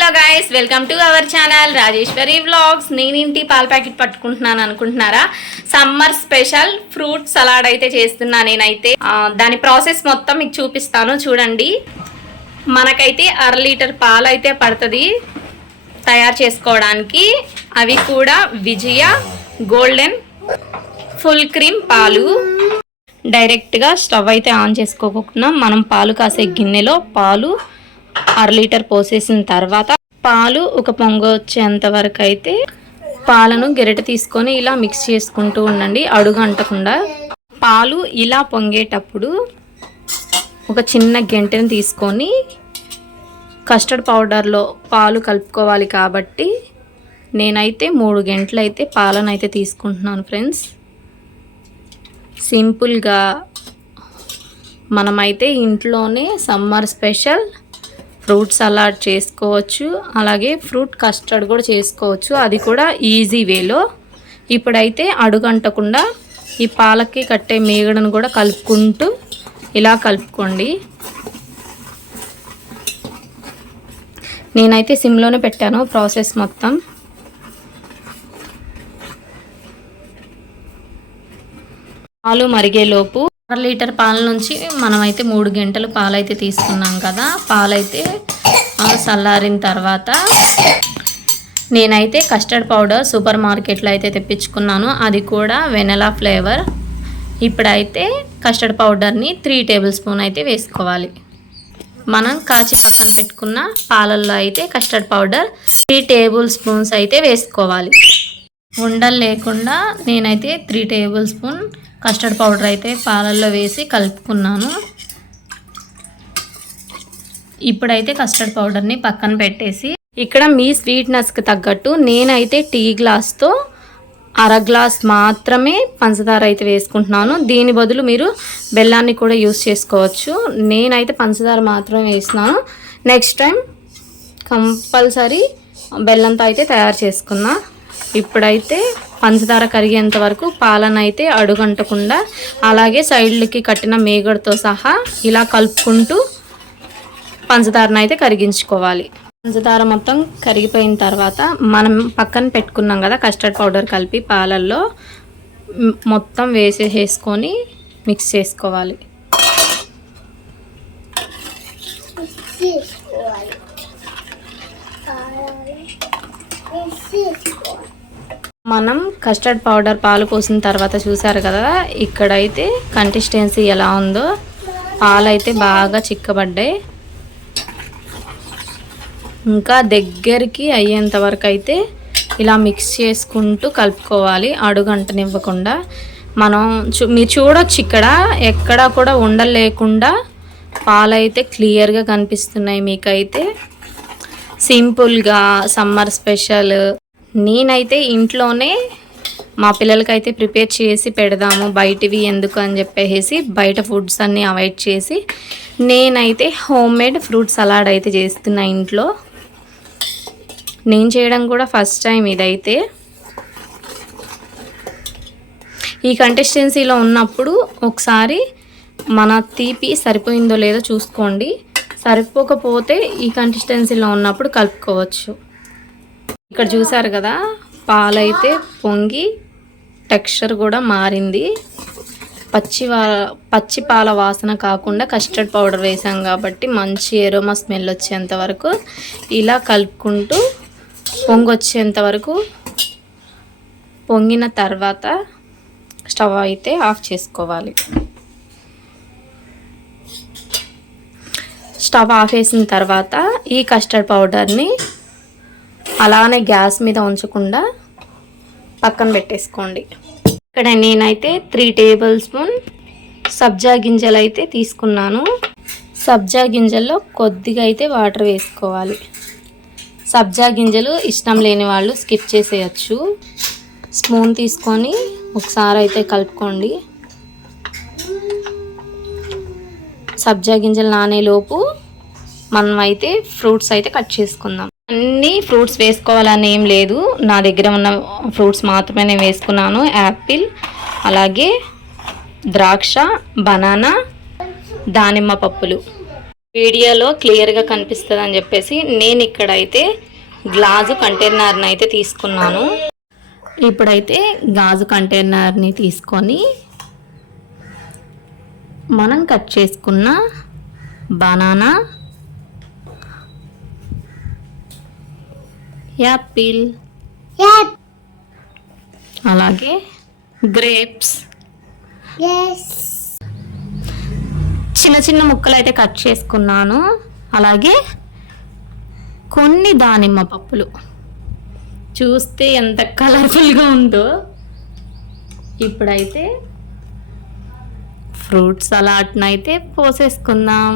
Hello guys, welcome to our channel Rajeshwari vlogs. నేనేంటి పాల packet పట్టుకుంటున్నాను అనుకుంటున్నారా? సమ్మర్ స్పెషల్ ఫ్రూట్ సలాడ్ అయితే చేస్తున్నా నేనైతే. దాని ప్రాసెస్ మొత్తం మీకు చూపిస్తాను చూడండి. మనకైతే 1/2 లీటర్ పాలు అయితే పడుతుంది తయారు చేసుకోవడానికి. అవి కూడా విజయ గోల్డెన్ ఫుల్ క్రీమ్ పాలు. డైరెక్ట్గా స్టవ్ అయితే ఆన్ చేసుకోకుండా మనం పాలు కాసే గిన్నెలో పాలు 1/2 లీటర్ పోసేసిన తర్వాత పాలు ఒక పొంగు వచ్చేంత వరకు అయితే పాలను గెరిట తీసుకొని ఇలా మిక్స్ చేసుకుంటూ ఉండండి, అడుగు అంటకుండా. పాలు ఇలా పొంగేటప్పుడు ఒక చిన్న గెంటెని తీసుకొని కస్టర్డ్ పౌడర్లో పాలు కలుపుకోవాలి. కాబట్టి నేనైతే 3 గంటలు అయితే పాలను అయితే తీసుకుంటున్నాను ఫ్రెండ్స్. సింపుల్గా మనమైతే ఇంట్లోనే సమ్మర్ స్పెషల్ ఫ్రూట్ సలాడ్ చేసుకోవచ్చు, అలాగే ఫ్రూట్ కస్టర్డ్ కూడా చేసుకోవచ్చు, అది కూడా ఈజీ వేలో. ఇప్పుడైతే అడుగంటకుండా ఈ పాలకి కట్టే మీగడను కూడా కలుపుకుంటూ ఇలా కలుపుకోండి. నేనైతే సిమ్లోనే పెట్టాను ప్రాసెస్ మొత్తం. పాలు మరిగేలోపు 1/2 లీటర్ పాల నుంచి మనమైతే 3 గంటలు పాలైతే తీసుకున్నాం కదా. పాలైతే చల్లారిన తర్వాత నేనైతే కస్టర్డ్ పౌడర్ సూపర్ మార్కెట్లో అయితే తెప్పించుకున్నాను, అది కూడా వెనిలా ఫ్లేవర్. ఇప్పుడైతే కస్టర్డ్ పౌడర్ని 3 టేబుల్ స్పూన్ అయితే వేసుకోవాలి. మనం కాచి పక్కన పెట్టుకున్న పాలల్లో అయితే కస్టర్డ్ పౌడర్ 3 టేబుల్ స్పూన్స్ అయితే వేసుకోవాలి. ఉండలు లేకుండా నేనైతే 3 టేబుల్ స్పూన్ కస్టర్డ్ పౌడర్ అయితే పాలల్లో వేసి కలుపుకున్నాను. ఇప్పుడైతే కస్టర్డ్ పౌడర్ని పక్కన పెట్టేసి ఇక్కడ మీ స్వీట్నెస్కి తగ్గట్టు నేనైతే టీ గ్లాస్తో 1/2 గ్లాస్ మాత్రమే పంచదార అయితే వేసుకుంటున్నాను. దీని బదులు మీరు బెల్లాన్ని కూడా యూస్ చేసుకోవచ్చు. నేనైతే పంచదార మాత్రమే వేస్తున్నాను. నెక్స్ట్ టైం కంపల్సరీ బెల్లంతో అయితే తయారు చేసుకున్నా. ఇప్పుడైతే పంచదార కరిగేంత వరకు పాలనైతే అడుగంటకుండా అలాగే సైడ్లకి కట్టిన మేగడతో సహా ఇలా కలుపుకుంటూ పంచదారను అయితే కరిగించుకోవాలి. పంచదార మొత్తం కరిగిపోయిన తర్వాత మనం పక్కన పెట్టుకున్నాం కదా కస్టర్డ్ పౌడర్ కలిపి పాలల్లో మొత్తం వేసేసుకొని మిక్స్ చేసుకోవాలి. మనం కస్టర్డ్ పౌడర్ పాలు పోసిన తర్వాత చూసారు కదా, ఇక్కడైతే కన్సిస్టెన్సీ ఎలా ఉందో. పాలు అయితే బాగా చిక్కబడ్డాయి. ఇంకా దగ్గరికి అయ్యేంత వరకు అయితే ఇలా మిక్స్ చేసుకుంటూ కలుపుకోవాలి, అడుగంటనివ్వకుండా. మనం మీరు చూడొచ్చు ఇక్కడ ఎక్కడా కూడా ఉండలు లేకుండా పాలు అయితే క్లియర్గా కనిపిస్తున్నాయి మీకైతే. సింపుల్గా సమ్మర్ స్పెషల్ నేనైతే ఇంట్లోనే మా పిల్లలకైతే ప్రిపేర్ చేసి పెడదాము, బయటివి ఎందుకు అని చెప్పేసి బయట ఫుడ్స్ అన్నీ అవాయిడ్ చేసి నేనైతే హోమ్ మేడ్ ఫ్రూట్ సలాడ్ అయితే చేస్తున్నా ఇంట్లో. నేను చేయడం కూడా ఫస్ట్ టైం ఇదైతే. ఈ కన్సిస్టెన్సీలో ఉన్నప్పుడు ఒకసారి మన తీపి సరిపోయిందో లేదో చూసుకోండి. సరిపోకపోతే ఈ కన్సిస్టెన్సీలో ఉన్నప్పుడు కలుపుకోవచ్చు. ఇక్కడ చూసారు కదా పాలైతే పొంగి టెక్స్చర్ కూడా మారింది. పచ్చి పాల వాసన కాకుండా కస్టర్డ్ పౌడర్ వేసాం కాబట్టి మంచి ఎరోమా స్మెల్ వచ్చేంత వరకు ఇలా కలుపుకుంటూ పొంగొచ్చేంత వరకు పొంగిన తర్వాత స్టవ్ అయితే ఆఫ్ చేసుకోవాలి. స్టవ్ ఆఫ్ చేసిన తర్వాత ఈ కస్టర్డ్ పౌడర్ని అలానే గ్యాస్ మీద ఉంచకుండా పక్కన పెట్టేసుకోండి. ఇక్కడ నేనైతే 3 టేబుల్ స్పూన్ సబ్జా గింజలు అయితే తీసుకున్నాను. సబ్జా గింజల్లో కొద్దిగా అయితే వాటర్ వేసుకోవాలి. సబ్జా గింజలు ఇష్టం లేని వాళ్ళు స్కిప్ చేసేయచ్చు. స్పూన్ తీసుకొని ఒకసారి అయితే కలుపుకోండి. సబ్జా గింజలు నానేలోపు మనం అయితే ఫ్రూట్స్ అయితే కట్ చేసుకుందాం. అన్ని ఫ్రూట్స్ వేసుకోవాలని ఏం లేదు, నా దగ్గర ఉన్న ఫ్రూట్స్ మాత్రమే నేను వేసుకున్నాను. యాపిల్, అలాగే ద్రాక్ష, బనానా, దానిమ్మ పప్పులు. వీడియోలో క్లియర్గా కనిపిస్తుంది అని చెప్పేసి నేను ఇక్కడైతే గ్లాసు కంటైనర్ని అయితే తీసుకున్నాను. ఇప్పుడైతే గాజు కంటైనర్ని తీసుకొని మనం కట్ చేసుకున్న బనానా, యాపిల్, అలాగే గ్రేప్స్ చిన్న చిన్న ముక్కలు అయితే కట్ చేసుకున్నాను. అలాగే కొన్ని దానిమ్మ పప్పులు, చూస్తే ఎంత కలర్ఫుల్గా ఉందో. ఇప్పుడైతే ఫ్రూట్ సలాడ్ని అయితే పోసేసుకుందాం.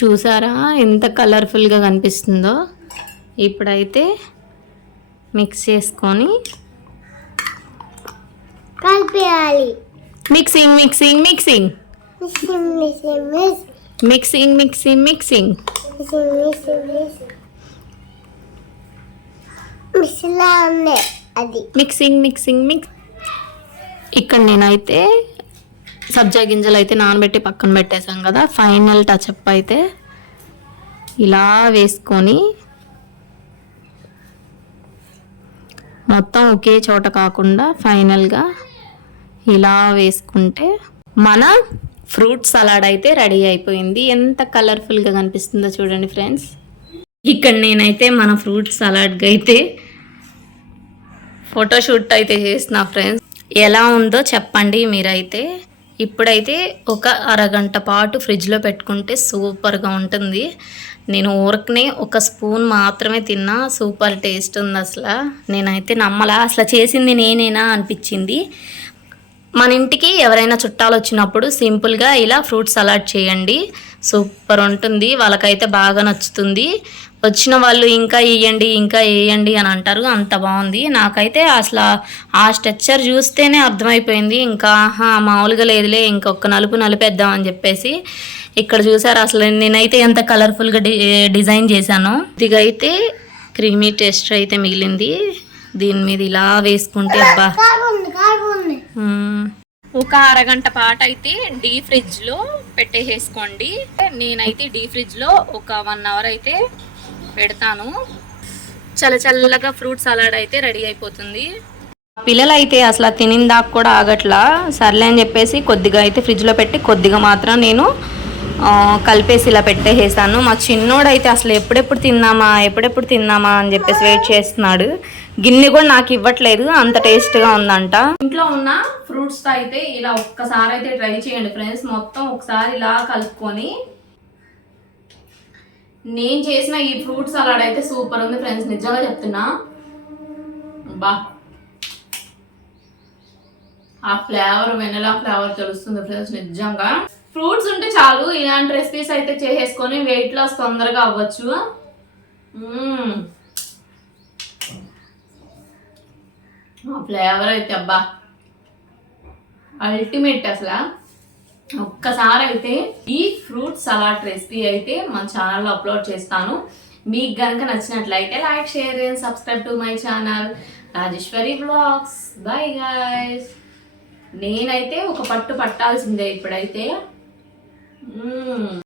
చూసారా ఎంత కలర్ఫుల్గా కనిపిస్తుందో. ఇప్పుడైతే మిక్స్ చేసుకొని కలిపేయాలి. Mixing mixing mixing mixing mixing mixing mixing mixing mix. ఇక్కడ నేనైతే సబ్జా గింజలు అయితే నానబెట్టి పక్కన పెట్టేసాం కదా. ఫైనల్ టచ్అప్ అయితే ఇలా వేసుకొని మొత్తం ఒకే చోట కాకుండా ఫైనల్గా ఇలా వేసుకుంటే మన ఫ్రూట్ సలాడ్ అయితే రెడీ అయిపోయింది. ఎంత కలర్ఫుల్గా కనిపిస్తుందో చూడండి ఫ్రెండ్స్. ఇక్కడ నేనైతే మన ఫ్రూట్ సలాడ్కి అయితే ఫోటోషూట్ అయితే చేసిన ఫ్రెండ్స్. ఎలా ఉందో చెప్పండి మీరైతే. ఇప్పుడైతే ఒక అరగంట పాటు ఫ్రిడ్జ్లో పెట్టుకుంటే సూపర్గా ఉంటుంది. నేను ఊరకనే ఒక స్పూన్ మాత్రమే తిన్నా, సూపర్ టేస్ట్ ఉంది. అసలు నేనైతే నమ్మలా, అసలు చేసింది నేనేనా అనిపించింది. మన ఇంటికి ఎవరైనా చుట్టాలు వచ్చినప్పుడు సింపుల్గా ఇలా ఫ్రూట్ సలాడ్ చేయండి, సూపర్ ఉంటుంది. వాళ్ళకైతే బాగా నచ్చుతుంది. వచ్చిన వాళ్ళు ఇంకా వేయండి అని అంటారు, అంత బాగుంది. నాకైతే అసలు ఆ స్ట్రక్చర్ చూస్తేనే అర్థమైపోయింది. ఇంకా మామూలుగా లేదులే, ఇంకొక నలిపేద్దాం అని చెప్పేసి. ఇక్కడ చూసారు అసలు నేనైతే ఎంత కలర్ఫుల్గా డిజైన్ చేశాను. ఇదిగైతే క్రీమీ టేస్ట్ అయితే మిగిలింది. దీని మీద ఇలా వేసుకుంటే అబ్బా, ఒక అరగంట పాటు అయితే డీ ఫ్రిడ్జ్లో పెట్టేసుకోండి. నేనైతే డీ ఫ్రిడ్జ్లో ఒక 1 అవర్ అయితే పెడతాను. చల్లగా ఫ్రూట్ సలాడ్ అయితే రెడీ అయిపోతుంది. పిల్లలు అయితే అసలు తినిందాక కూడా ఆగట్లా. సర్లే అని చెప్పేసి కొద్దిగా అయితే ఫ్రిడ్జ్లో పెట్టి కొద్దిగా మాత్రం నేను కలిపేసి ఇలా పెట్టేసాను. మా చిన్నోడు అయితే అసలు ఎప్పుడెప్పుడు తిందామా అని చెప్పేసి వెయిట్ చేస్తున్నాడు. గిన్నె కూడా నాకు ఇవ్వట్లేదు, అంత టేస్ట్గా ఉందంట. ఇంట్లో ఉన్న ఫ్రూట్స్తో అయితే ఇలా ఒక్కసారి అయితే ట్రై చేయండి ఫ్రెండ్స్. మొత్తం ఒకసారి ఇలా కలుపుకొని నేను చేసిన ఈ ఫ్రూట్ సలాడ్ అయితే సూపర్ ఉంది ఫ్రెండ్స్, నిజంగా చెప్తున్నా. బా, ఆ ఫ్లేవర్ వెనిలా ఫ్లేవర్ తెలుస్తుంది ఫ్రెండ్స్ నిజంగా. ఫ్రూట్స్ ఉంటే చాలు, ఇలాంటి రెసిపీస్ అయితే చేసేసుకొని వెయిట్ లాస్ తొందరగా అవ్వచ్చు. ఆ ఫ్లేవర్ అయితే అబ్బా అల్టిమేట్. అసలు ఒక్కసారి అయితే ఈ ఫ్రూట్ సలాడ్ రెసిపీ అయితే మన ఛానల్లో అప్లోడ్ చేస్తాను. మీకు కనుక నచ్చినట్లయితే like, share and subscribe to my channel Rajeshwari vlogs. Bye guys. నేనైతే ఒక పట్టాల్సిందే ఇప్పుడైతే.